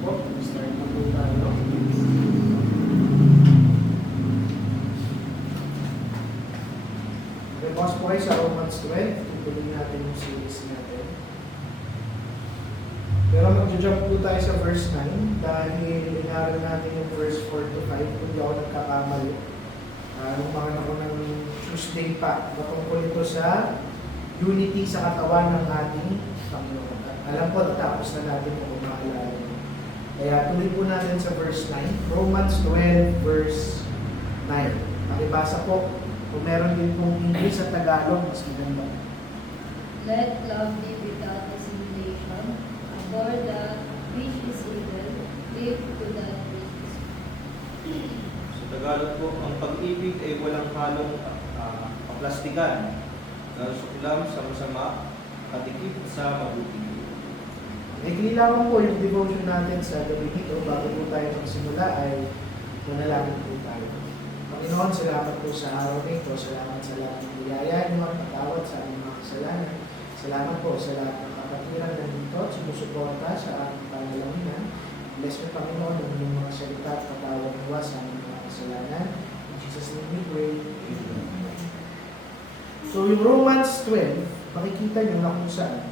Po, start na po tayo. Repost po kayo sa Romans 12. Tutuloy natin yung series natin. Pero mag-jump po tayo sa verse 9 dahil inaral natin yung verse 4 to 5 kung di ako nagkakamali. Nung mga ako ng Tuesday pa, matungkol ito sa unity sa katawan ng ating Panginoon. At alam ko, natapos na natin kung maalala nyo. Kaya tuloy po natin sa verse 9. Romans 12 verse 9. Makibasa po. Kung meron din pong English at Tagalog, mas maganda. Let love be without dissimulation. Abhor that which is evil. Cleave to that which is good. Sa Tagalog po, ang pag-ibig ay walang halong kaplastikan, nasuklam sa masama, katikip sa mabuti. Ikinilawan po yung devotion natin sa gabi nito. Bago po tayo magsimula ay manalangin po tayo. Panginoon, salamat po sa araw nito. Salamat sa lahat ng biyaya niyo at patawad sa aming mga kasalanan. Salamat po sa lahat ng kapatiran na dito at sumusuporta sa aming panalangin. Bless mo, Panginoon, ang inyong mga salita at patawad niyo sa aming mga kasalanan. In Jesus' name we pray. Amen. So yung Romans 12, makikita niyo na kung saan.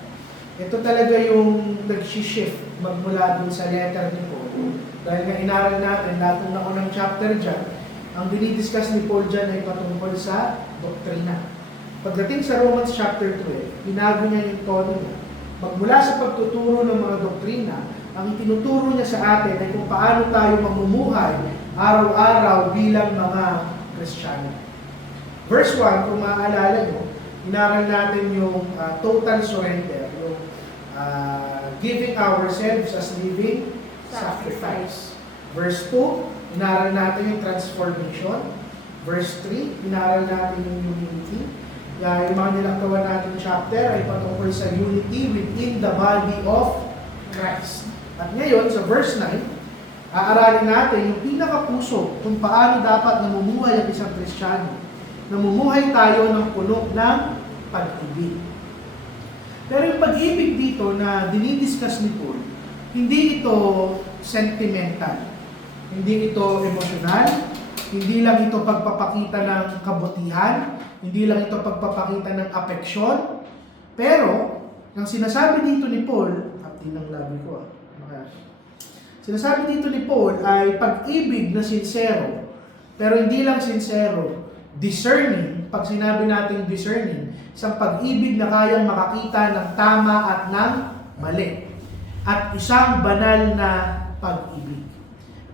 Ito talaga yung nag-shift magmula dun sa letter ni Paul. Dahil nga inaral natin, lahat ng naunang chapter dyan, ang dinidiscuss ni Paul dyan ay patungkol sa doktrina. Pagdating sa Romans chapter 12, binago niya yung tono niya. Magmula sa pagtuturo ng mga doktrina, ang itinuturo niya sa atin ay kung paano tayo mamumuhay araw-araw bilang mga Kristiyano. Verse 1, kung maaalala nyo, inaral natin yung total surrender, yung giving ourselves as living sacrifice. Verse 2, inaral natin yung transformation. Verse 3, inaral natin yung unity. Yung mga nilaktawan natin chapter ay patungkol sa unity within the body of Christ. At ngayon, sa verse 9, aaralin natin yung pinakapuso kung paano dapat namumuhay ang isang Kristiyano. Namumuhay tayo ng puno ng pag-ibig. Pero yung pag-ibig dito na dinidiscuss ni Paul, hindi ito sentimental, hindi ito emosyonal, hindi lang ito pagpapakita ng kabutihan, hindi lang ito pagpapakita ng apeksyon, pero ang sinasabi dito ni Paul, ng labi ko sinasabi dito ni Paul ay pag-ibig na sincero, pero hindi lang sincero, discerning. Pag sinabi natin discerning, isang pag-ibig na kayang makakita ng tama at ng mali. At isang banal na pag-ibig.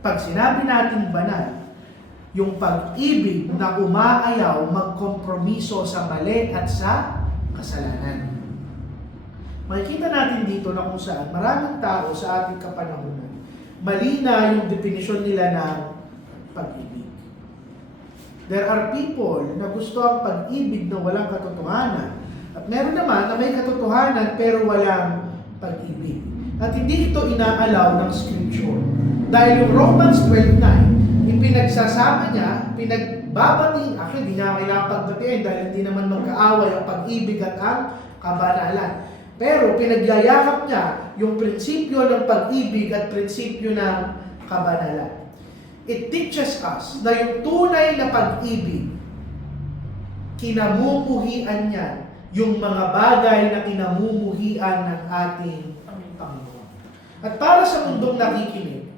Pag sinabi natin banal, yung pag-ibig na umaayaw magkompromiso sa mali at sa kasalanan. Makikita natin dito na kung saan maraming tao sa ating kapanahunan, mali na yung definisyon nila ng pag-ibig. There are people na gusto ang pag-ibig na walang katotohanan. At meron naman na may katotohanan pero walang pag-ibig. At hindi ito inaalaw ng Scripture. Dahil yung Romans 12:9, ipinagsasama niya, pinagbabati, actually hindi niya kailangan pagbatiin dahil hindi naman magkaaway ang pag-ibig at ang kabanalan. Pero pinagyayakap niya yung prinsipyo ng pag-ibig at prinsipyo ng kabanalan. It teaches us na yung tunay na pag-ibig, kinamumuhian niya yung mga bagay na kinamumuhian ng ating Panginoon. At para sa mundong nakikinig,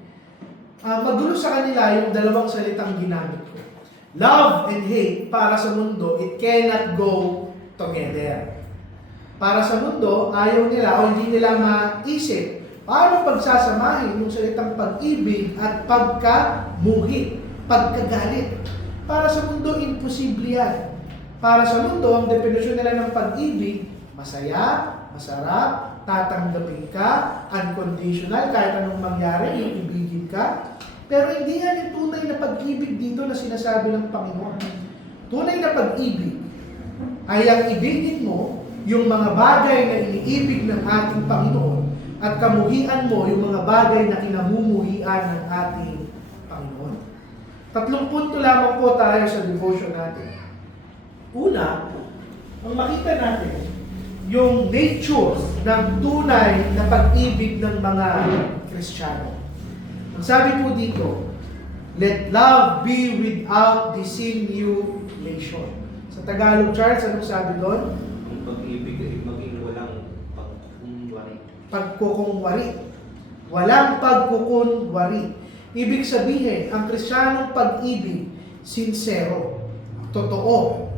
magulo sa kanila yung dalawang salitang ginamit ko. Love and hate, para sa mundo, it cannot go together. Para sa mundo, ayaw nila o hindi nila maisip paano pagsasamahin yung salitang pag-ibig at pagkamuhi, pagkagalit. Para sa mundo, imposible yan. Para sa mundo, ang definisyon nila ng pag-ibig, masaya, masarap, tatanggapin ka, unconditional, kahit anong mangyari, iibigin ka. Pero hindi yan yung tunay na pag-ibig dito na sinasabi ng Panginoon. Tunay na pag-ibig ay ang ibigin mo yung mga bagay na iniibig ng ating Panginoon at kamuhian mo yung mga bagay na kinamumuhian ng ating Panginoon. 3 punto lamang po tayo sa devotion natin. Una, ang makita natin yung nature ng tunay na pag-ibig ng mga Kristiyano. Ang sabi po dito, let love be without dissimulation. Sa Tagalog, Charles, anong sabi doon? Ang pag-ibig ay maging walang pagkunwari. Pagkukunwari. Walang pagkukunwari. Ibig sabihin, ang Kristiyanong pag-ibig, sincero, totoo.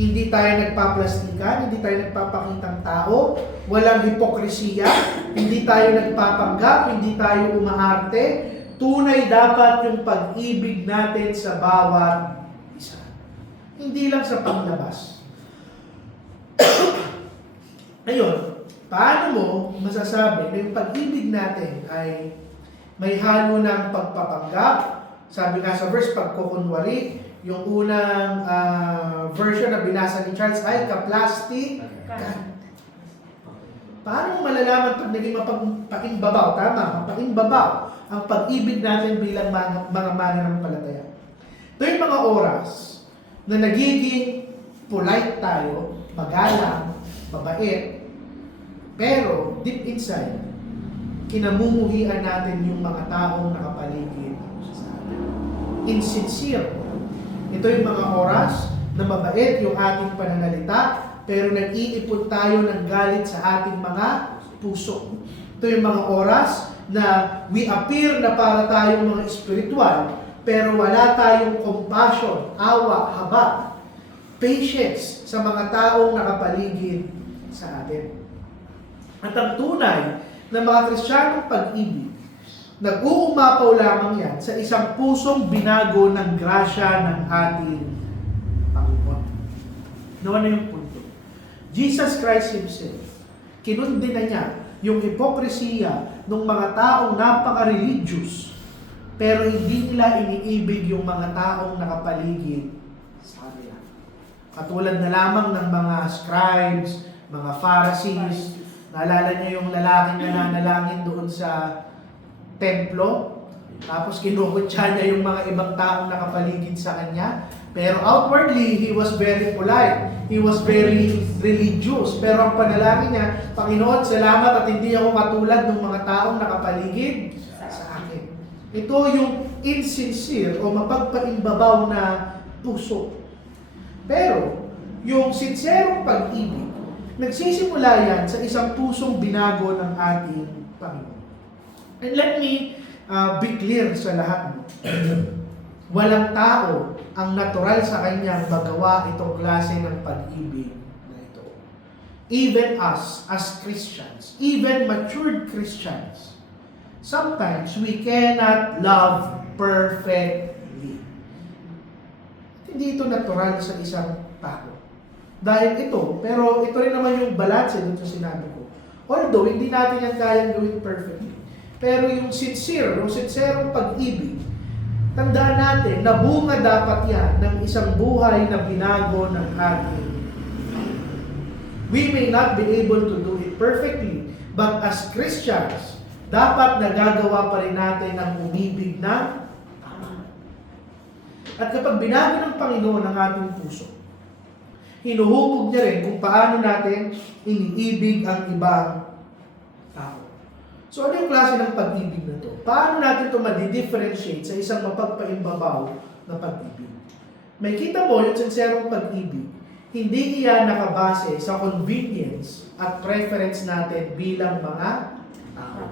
Hindi tayo nagpaplastikan, hindi tayo nagpapakitang tao, walang hipokresiya, hindi tayo nagpapanggap, hindi tayo umaarte. Tunay dapat yung pag-ibig natin sa bawat isa. Hindi lang sa panglabas. Ngayon, paano mo masasabi na yung pag-ibig natin ay may halo ng pagpapanggap? Sabi nga sa verse, pagkukunwari, yung unang version na binasa ni Charles ay kaplastic. Paano mo malalaman pag naging mapagpaimbabaw? Tama, mapagpaimbabaw ang pag-ibig natin bilang mga mananampalataya. Ito yung mga oras na nagiging polite tayo, magalang, mabait, pero deep inside, kinamumuhian natin yung mga taong nakapaligid sa atin. Insincere. Ito yung mga oras na mabait yung ating pananalita, pero nag-iipon tayo ng galit sa ating mga puso. Ito yung mga oras na we appear na para tayong mga espiritual, pero wala tayong compassion, awa, habag, patience sa mga taong nakapaligid sa atin. At ang tunay na mga Kristiyanong pag-ibig, nag-uumapaw lamang yan sa isang pusong binago ng grasya ng ating Panginoon. Nawa na yung punto. Jesus Christ Himself, kinundi na niya yung hipokresiya ng mga taong napaka-religious, pero hindi nila iniibig yung mga taong nakapaligid sa kanila. Katulad na lamang ng mga scribes, mga Pharisees. Naalala niyo yung lalaking nananalangin doon sa templo, tapos kinukutya niya yung mga ibang taong nakapaligid sa kanya. Pero outwardly, he was very polite. He was very religious. Pero ang panalangin niya, Panginoon, salamat at hindi ako katulad ng mga taong nakapaligid sa akin. Ito yung insincere o mapagpaimbabaw na puso. Pero, yung sincerong pag-ibig, nagsisimula yan sa isang pusong binago ng ating Panginoon. And let me be clear sa lahat mo. Walang tao ang natural sa kanyang magawa itong klase ng pag-ibig na ito. Even us, as Christians, even matured Christians, sometimes we cannot love perfectly. Hindi ito natural sa isang tao. Dahil ito, pero ito rin naman yung balance dun sa sinabi ko. Although, hindi natin yan kayang gawin perfectly. Pero yung sincere, yung sincerong pag-ibig, tandaan natin na bunga dapat yan ng isang buhay na binago ng ating. We may not be able to do it perfectly, but as Christians, dapat nagagawa pa rin natin ang umibig ng tama. At kapag binago ng Panginoon ang ating puso, hinuhubog niya rin kung paano natin iniibig ang ibang tao. So ano yung klase ng pag-ibig na to? Paano natin ito ma-differentiate sa isang mapagpaimbabaw na pag-ibig? May kita mo yung sincerong pag-ibig, hindi iyan nakabase sa convenience at preference natin bilang mga tao.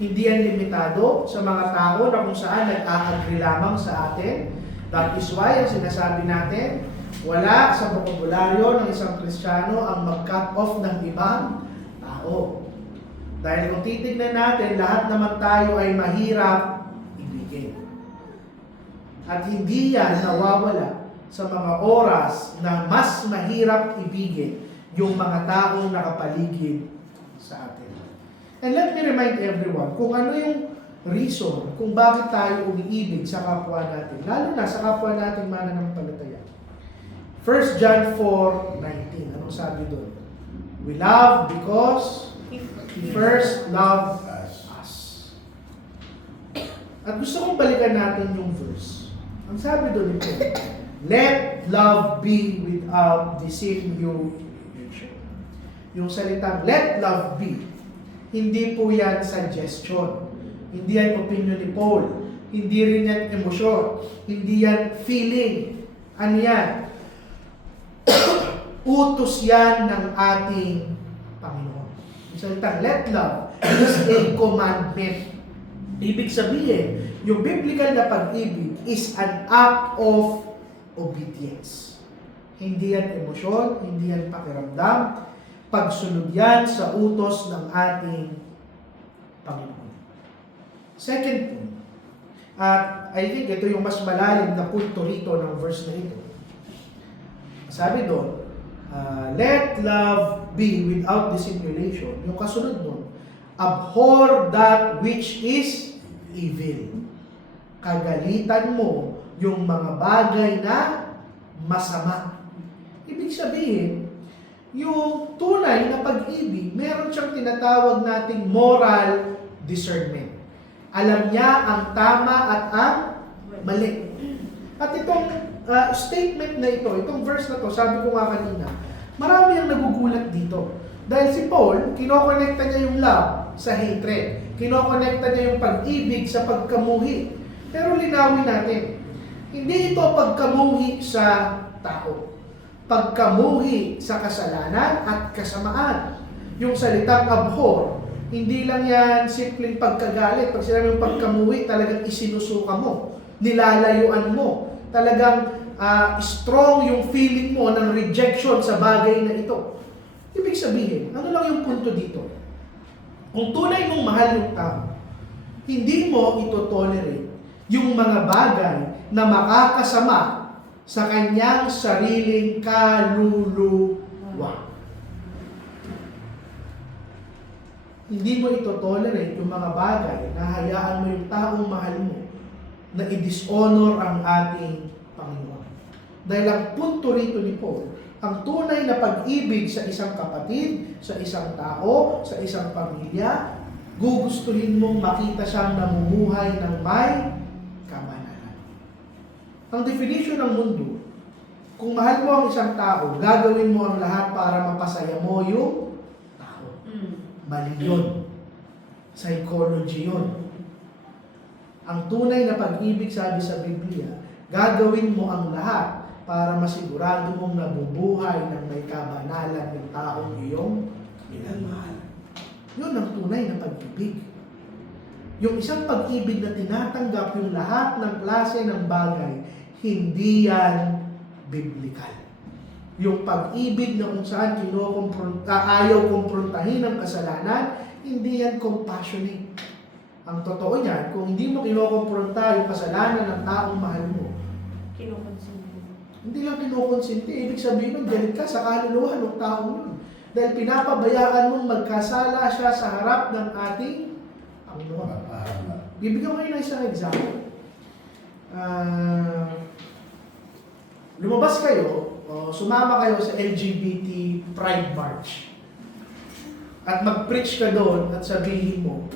Hindi yan limitado sa mga tao na kung saan nag-a-agree lamang sa atin. That is why ang sinasabi natin, wala sa bokabularyo ng isang Kristiyano ang mag-cut off ng ibang tao. Dahil kung titignan natin, lahat naman tayo ay mahirap ibigin. At hindi yan nawawala sa mga oras na mas mahirap ibigin yung mga taong nakapaligid sa atin. And let me remind everyone kung ano yung reason kung bakit tayo umiibig sa kapwa natin, lalo na sa kapwa nating mananampalataya. 1 John 4:19. Anong sabi doon? We love because He first loved us. At gusto kong balikan natin yung verse. Ang sabi doon ito, let love be without dissimulation. yung salitang let love be, hindi po yan suggestion. Hindi yan opinion ni Paul. Hindi rin yan emosyon. Hindi yan feeling. Ano yan? Utos yan ng ating Panginoon. Yung salitang let love is a commandment. Ibig sabihin, yung biblical na pag-ibig is an act of obedience. Hindi yan emosyon, hindi yan pakiramdam. Pagsunod yan sa utos ng ating Panginoon. Second point, at I think ito yung mas malalim na punto rito ng verse na ito. Sabi doon, let love be without dissimulation. Yung kasunod nun, abhor that which is evil. Kagalitan mo yung mga bagay na masama. Ibig sabihin, yung tunay na pag-ibig, meron siyang tinatawag nating moral discernment. Alam niya ang tama at ang mali. At itong statement na ito, itong verse na to, sabi ko nga kanina, marami ang nagugulat dito. Dahil si Paul, kinokonekta niya yung love sa hatred. Kinokonekta niya yung pag-ibig sa pagkamuhi. Pero linawin natin, hindi ito pagkamuhi sa tao. Pagkamuhi sa kasalanan at kasamaan. Yung salitang abhor, hindi lang yan simpleng pagkagalit. Pag sinabi yung pagkamuhi, talagang isinusuka mo, nilalayuan mo. Talagang strong yung feeling mo ng rejection sa bagay na ito. Ibig sabihin, ano lang yung punto dito? Kung tunay mong mahal yung tao, hindi mo ito tolerate yung mga bagay na makakasama sa kanyang sariling kaluluwa. Hindi mo ito tolerate yung mga bagay na hayaan mo yung taong mahal mo na i-dishonor ang ating Panginoon. Dahil ang punto rito ni Paul, ang tunay na pag-ibig sa isang kapatid, sa isang tao, sa isang pamilya, gugustuhin mong makita siyang namumuhay ng may kamanalan. Ang definition ng mundo, kung mahal mo ang isang tao, gagawin mo ang lahat para mapasaya mo yung tao. Mali yun. Psychology yun. Ang tunay na pag-ibig, sabi sa Biblia, gagawin mo ang lahat para masigurado mong nabubuhay ng may kabanalan ng taong iyong minamahal. Yun ang tunay na pag-ibig. Yung isang pag-ibig na tinatanggap yung lahat ng klase ng bagay, hindi yan biblical. Yung pag-ibig na kung saan ayaw kumprontahin ang kasalanan, hindi yan compassionate. Ang totoo niyan, kung hindi mo kinokompronta yung kasalanan ng taong mahal mo, hindi lang kinukonsinti. Ibig sabihin nun, galit ka sa kaluluwa ng taong yun. Dahil pinapabayaan mong magkasala siya sa harap ng ating Panginoon. Bibigyan ko kayo ng isang example. Lumabas kayo, sumama kayo sa LGBT Pride March. At mag-preach ka doon at sabihin mo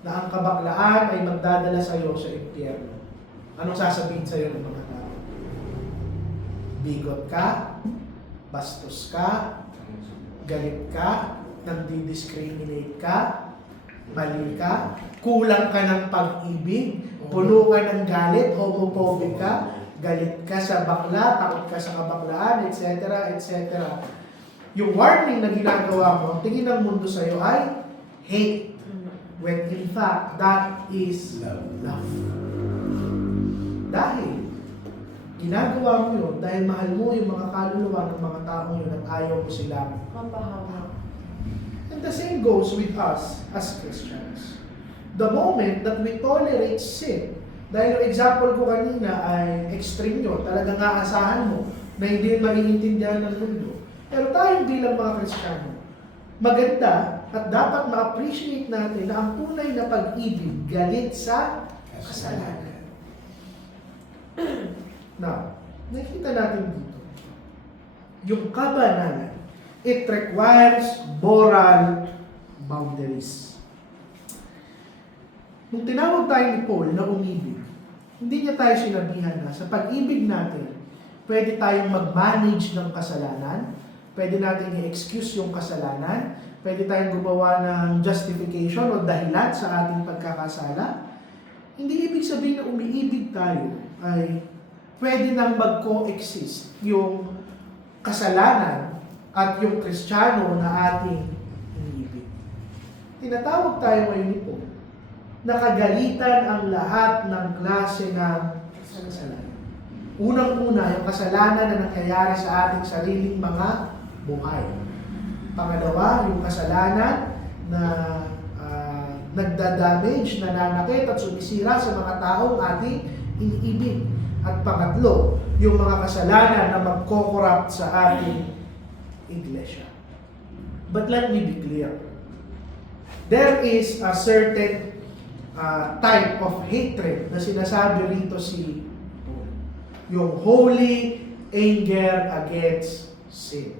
na ang kabaklaan ay magdadala sa iyo sa impyerno. Anong sasabihin sa iyo ng mga tao? Bigot ka, bastos ka, galit ka, nagdi-discriminate ka, mali ka, kulang ka ng pag-ibig, puno ka ng galit, homophobic ka, galit ka sa bakla, takot ka sa kabaklaan, etc., etc. Yung warning na ginagawa mo, tingin ng mundo sa iyo ay hate. When in fact, that is love. Dahil, ginagawa mo yun dahil mahal mo yung mga kaluluwa ng mga taong yun at ayaw mo silang mapahamak. And the same goes with us as Christians. The moment that we tolerate sin, dahil yung example ko kanina ay extreme yun, talagang aasahan mo na hindi maiintindihan ng mundo. Pero tayo bilang mga Kristiyano, maganda at dapat ma-appreciate natin na ang tunay na pag-ibig galit sa kasalanan. Now, nakita natin dito, yung kabanalan, it requires moral boundaries. Nung tinawag tayo ni Paul na umibig, hindi niya tayo sinabihan na sa pag-ibig natin, pwede tayong mag-manage ng kasalanan, Pwede natin i-excuse yung kasalanan. Pwede tayong gumawa ng justification o dahilan sa ating pagkakasala. Hindi ibig sabihin na umiibig tayo ay pwede nang mag-coexist yung kasalanan at yung Kristiyano na ating iniibig. Tinatawag tayo ngayon ito, nakagalitan ang lahat ng klase ng kasalanan. Unang-una, yung kasalanan na nangyayari sa ating sariling mga buhay. Pangalawa, yung kasalanan na nagda-damage, nananakit at sumisira sa mga taong ating iniibig. At pangatlo, yung mga kasalanan na magko-corrupt sa ating iglesia. But let me be clear. There is a certain type of hatred na sinasabi rito si Paul. Yung holy anger against sin.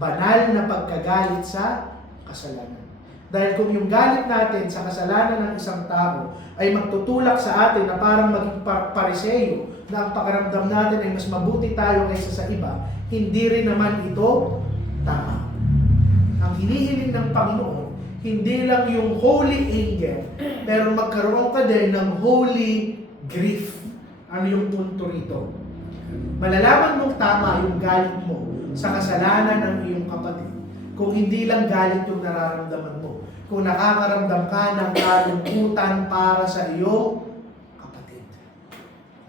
Banal na pagkagalit sa kasalanan. Dahil kung yung galit natin sa kasalanan ng isang tao ay magtutulak sa atin na parang maging pariseyo na ang pakiramdam natin ay mas mabuti tayo kaysa sa iba, hindi rin naman ito tama. Ang hinihiling ng Panginoon, hindi lang yung holy anger, pero magkaroon ka din ng holy grief. Ano yung punto rito? Malalaman mong tama yung galit mo sa kasalanan ng iyong kapatid kung hindi lang galit yung nararamdaman mo. Kung nakakaramdam ka ng kalungkutan para sa iyong kapatid.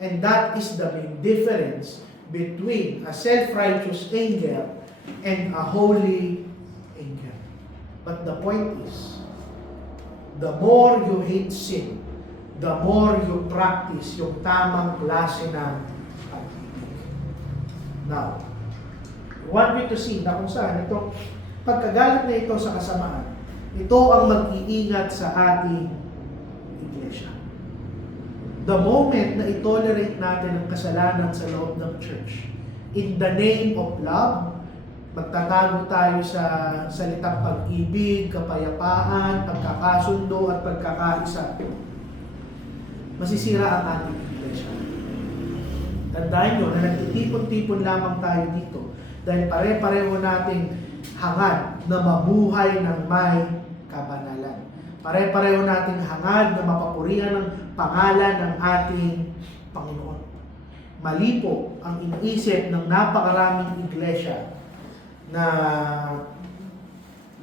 And that is the main difference between a self-righteous anger and a holy anger. But the point is, the more you hate sin, the more you practice yung tamang klase ng pag-ibig. Now, I want you to see na kung saan itong pagkagalit na ito sa kasamaan, ito ang mag-iingat sa ating iglesia. The moment na itolerate natin ang kasalanan sa loob ng church, in the name of love, magtatago tayo sa salitang pag-ibig, kapayapaan, pagkakasundo at pagkakaisa, masisira ang ating iglesia. Tandaan nyo na nagtitipon-tipon lamang tayo dito dahil pare-pareho nating hangad na mabuhay ng may kabanalan. Pare-pareho nating hangad na mapapurihan ng pangalan ng ating Panginoon. Mali po ang iniisip ng napakaraming iglesia na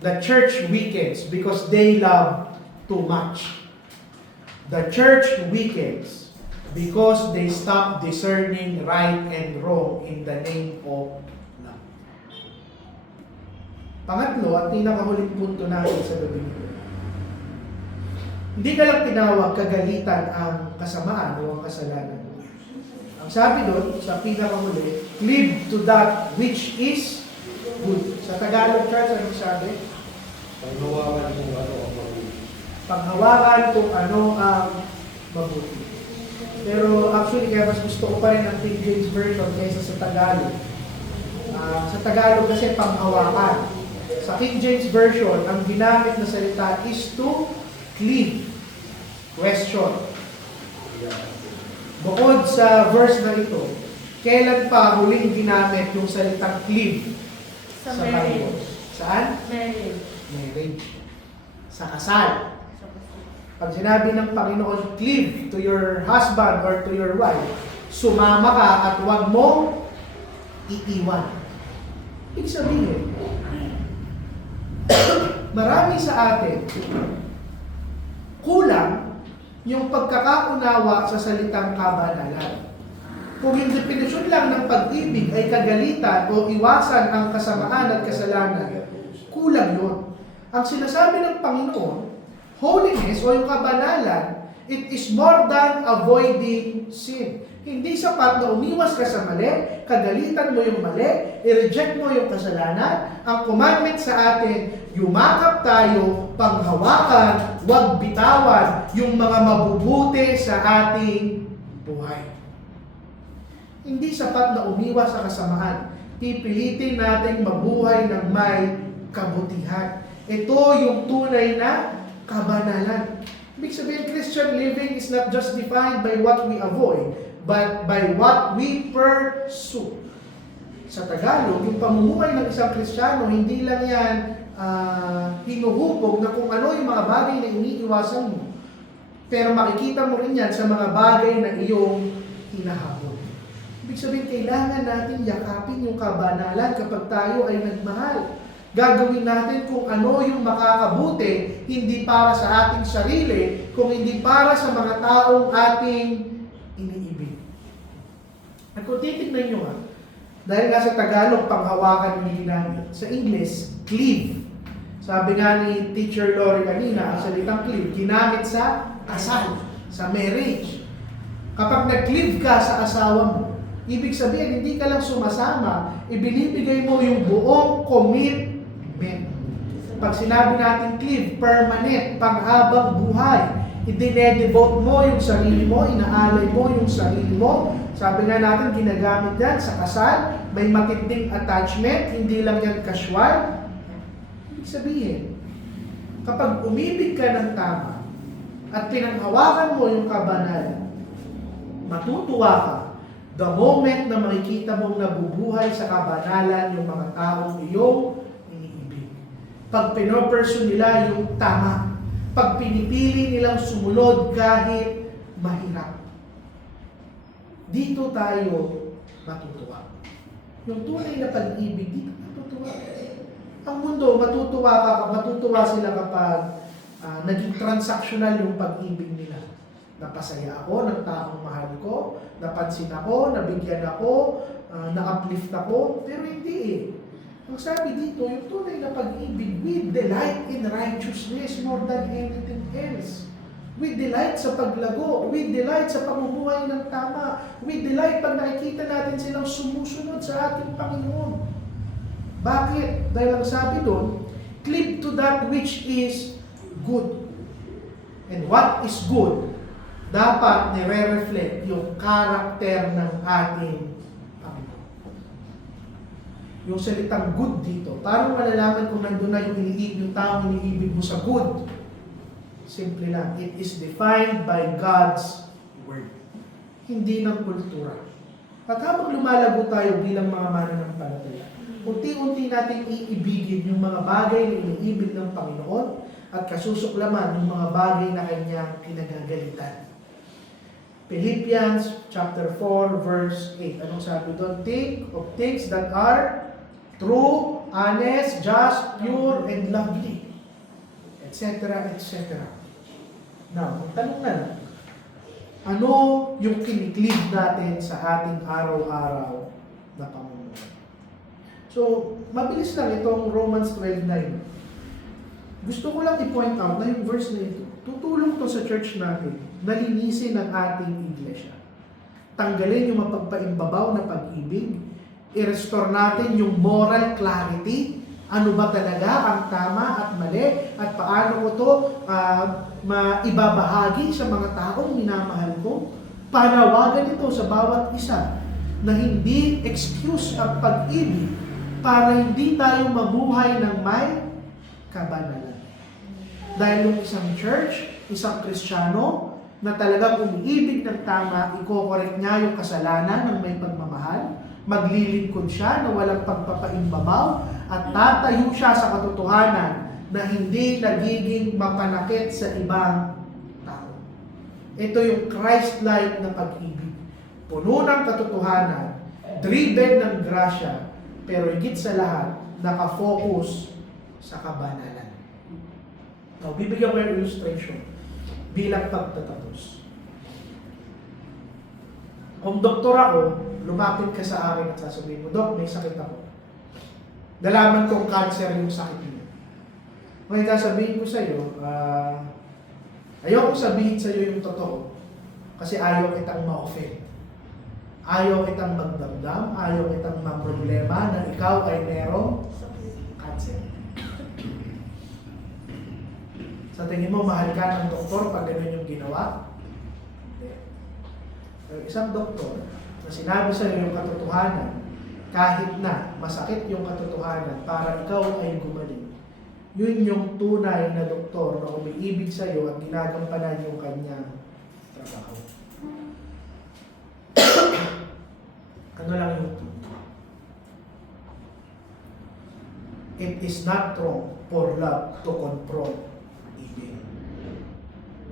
the church weakens because they love too much. The church weakens because they stop discerning right and wrong in the name of love. Pangatlo at pinakahuling punto natin sa gabi nito. Hindi ka lang tinawag kagalitan ang kasamaan o ang kasalanan. Ang sabi doon, sa pinakahuli, cleave to that which is good. Sa Tagalog church, ano sabi? Panghawakan kung ano ang mabuti. Panghawakan kung ano ang mabuti. Pero actually, kaya mas gusto ko pa rin ang King James Version kaysa sa Tagalog. Sa Tagalog kasi panghawakan. Sa King James Version, ang ginamit na salita is to cleave. Question. Bukod sa verse na ito, kailan pa huling ginamit yung salitang cleave Sa sa Bible? marriage. Saan? Marriage. Marriage. Sa kasal. Pag sinabi ng Panginoon, cleave to your husband or to your wife, sumama ka at huwag mong iiwan. Ibig sabihin, marami sa atin, kulang yung pagkakaunawa sa salitang kabanalan. Kung yung definisyon lang ng pag-ibig ay kagalitan o iwasan ang kasamaan at kasalanan, kulang yun. Ang sinasabi ng Panginoon, holiness o yung kabanalan, it is more than avoiding sin. Hindi sapat na umiwas ka sa mali, kagalitan mo yung mali, i-reject mo yung kasalanan. Ang commandment sa atin, yumakap tayo, panghawakan, huwag bitawan yung mga mabubuti sa ating buhay. Hindi sapat na umiwas sa kasamaan. Pipilitin natin mabuhay ng may kabutihan. Ito yung tunay na kabanalan. Ibig sabihin, Christian living is not just defined by what we avoid, but by what we pursue. sa Tagalog, yung pamumuhay ng isang Kristiyano, hindi lang yan hinuhubog na kung ano yung mga bagay na iniiwasan mo. Pero makikita mo rin yan sa mga bagay na iyong hinahabol. Ibig sabihin, kailangan natin yakapin yung kabanalan kapag tayo ay nagmahal. Gagawin natin kung ano yung makakabuti, hindi para sa ating sarili, kung hindi para sa mga taong ating iniibig. At kung titignan nyo nga, dahil nga sa Tagalog, panghawakan yung ginamit. Sa English, cleave. Sabi nga ni Teacher Lori kanina, ang salitang cleave, ginamit sa kasal, sa marriage. Kapag nag-cleave ka sa asawa mo, ibig sabihin, hindi ka lang sumasama, ibinibigay mo yung buong commitment. Pag sinabi natin cleave, permanent, panghabang buhay, idine-devote mo yung sarili mo, inaalay mo yung sarili mo. Sabi nga natin, ginagamit yan sa kasal, may matinding attachment, hindi lang yan casual. Ibig sabihin, kapag umibig ka ng tama at pinanghawakan mo yung kabanalan, matutuwa ka the moment na makikita mong nabubuhay sa kabanalan yung mga taong iyong iniibig. Pag pinoperso nila yung tama, pag pinipili nilang sumunod kahit mahirap, dito tayo matutuwa. Yung tunay na pag-ibig, dito matutuwa. Ang mundo, matutuwa sila kapag naging transactional yung pag-ibig nila. Napasaya ako ng taong mahal ko, napansin ako, nabigyan ako, na-uplift ako, pero hindi eh. Ang sabi dito, yung tunay na pag-ibig, we delight in righteousness more than anything else. We delight sa paglago, we delight sa pamumuhay ng tama, we delight pag nakikita natin silang sumusunod sa ating Panginoon. Bakit? Dahil ang sabi doon, cleave to that which is good. And what is good? Dapat nire-reflect yung karakter ng ating Panginoon. Yung salitang good dito, paano malalaman kung nandun na yung taong iniibig mo sa good? Simple lang, it is defined by God's Word. Hindi ng kultura. At habang lumalago tayo bilang mga mananampalataya, unti-unti natin iibigin yung mga bagay na iniibig ng Panginoon at kasusuklaman yung mga bagay na kanyang pinagagalitan. Philippians chapter 4 verse 8. Anong sabi doon? Think of things that are true, honest, just, pure, and lovely, etc., etc. Now, ang tanong na lang, ano yung kinikleave natin sa ating araw-araw na pamumuhay? So, mabilis lang itong Romans 12:9. Gusto ko lang i-point out na yung verse na ito, tutulong to sa church natin na linisin ang ating iglesia. Tanggalin yung mapagpaimbabaw na pag-ibig, i-restore natin yung moral clarity, ano ba talaga ang tama at mali, at paano ko to maibabahagi sa mga taong minamahal ko. Panawagan ito sa bawat isa na hindi excuse ang pag-ibig para hindi tayo mabuhay ng may kabanalan. Dahil yung isang church, isang Kristiyano, na talagang umiibig ng tama, iko-correct niya yung kasalanan ng may pagmamahal, maglilingkod siya na walang pagpapaimbabaw, at tatayo siya sa katotohanan na hindi nagiging mapanakit sa ibang tao. Ito yung Christ-like na pag-ibig. Puno ng katotohanan, driven ng grasya, pero higit sa lahat, nakafocus sa kabanalan. Now, bibigyan ko yung illustration bilang pagtatapos. Kung doktor ako, lumapit ka sa akin at sasabihin mo, Dok, may sakit ako. Nalaman kong cancer yung sakit niyo. Ngayon sasabihin ko sa iyo, ayaw kong sabihin sa iyo yung totoo kasi ayaw kitang ma-offend. Ayaw kitang magdamdam, ayaw kitang ma-problema na ikaw ay merong cancer. Sa tingin mo, mahal ka ng doktor pag gano'n yung ginawa? Hindi. Isang doktor na sinabi sa iyo yung katotohanan, kahit na masakit yung katotohanan para ikaw ay gumaling, yun yung tunay na doktor na umiibig sa iyo at ginagampanan yung kanyang trabaho. Ano lang yung it is not wrong for love to control evil.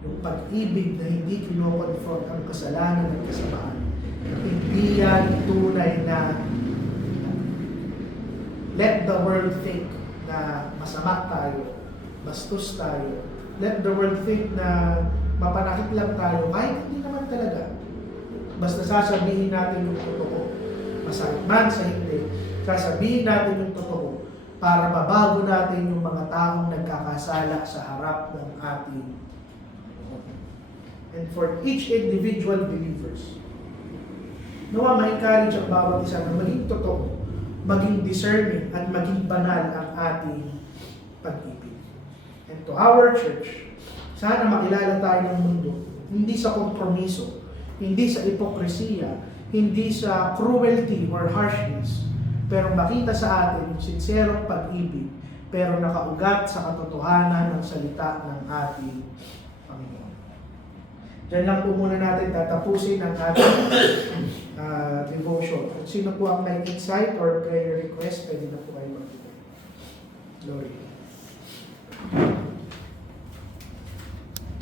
Yung pag-ibig na hindi kinoconfront ang kasalanan at kasamaan, hindi yan tunay na let the world think na masama tayo, bastos tayo. Let the world think na mapanakit lang tayo, kahit hindi naman talaga. Basta sasabihin natin yung totoo. Masakit man sa hindi, sasabihin natin yung totoo para mabago natin yung mga taong nagkakasala sa harap ng ating Panginoon. And for each individual believers, nawa ma-encourage ang bawat isa na maging totoo, maging discerning, at maging banal ang ating pag-ibig. And to our church, sana makilala tayo ng mundo, hindi sa kompromiso, hindi sa hipokresiya, hindi sa cruelty or harshness, pero makita sa atin yung sinserong pag-ibig, pero nakaugat sa katotohanan ng salita ng ating Panginoon. Diyan lang po muna natin tatapusin ang ating devotion. Kung sino po ang may insight or prayer request, pwede na po kayo magbigay. Glory.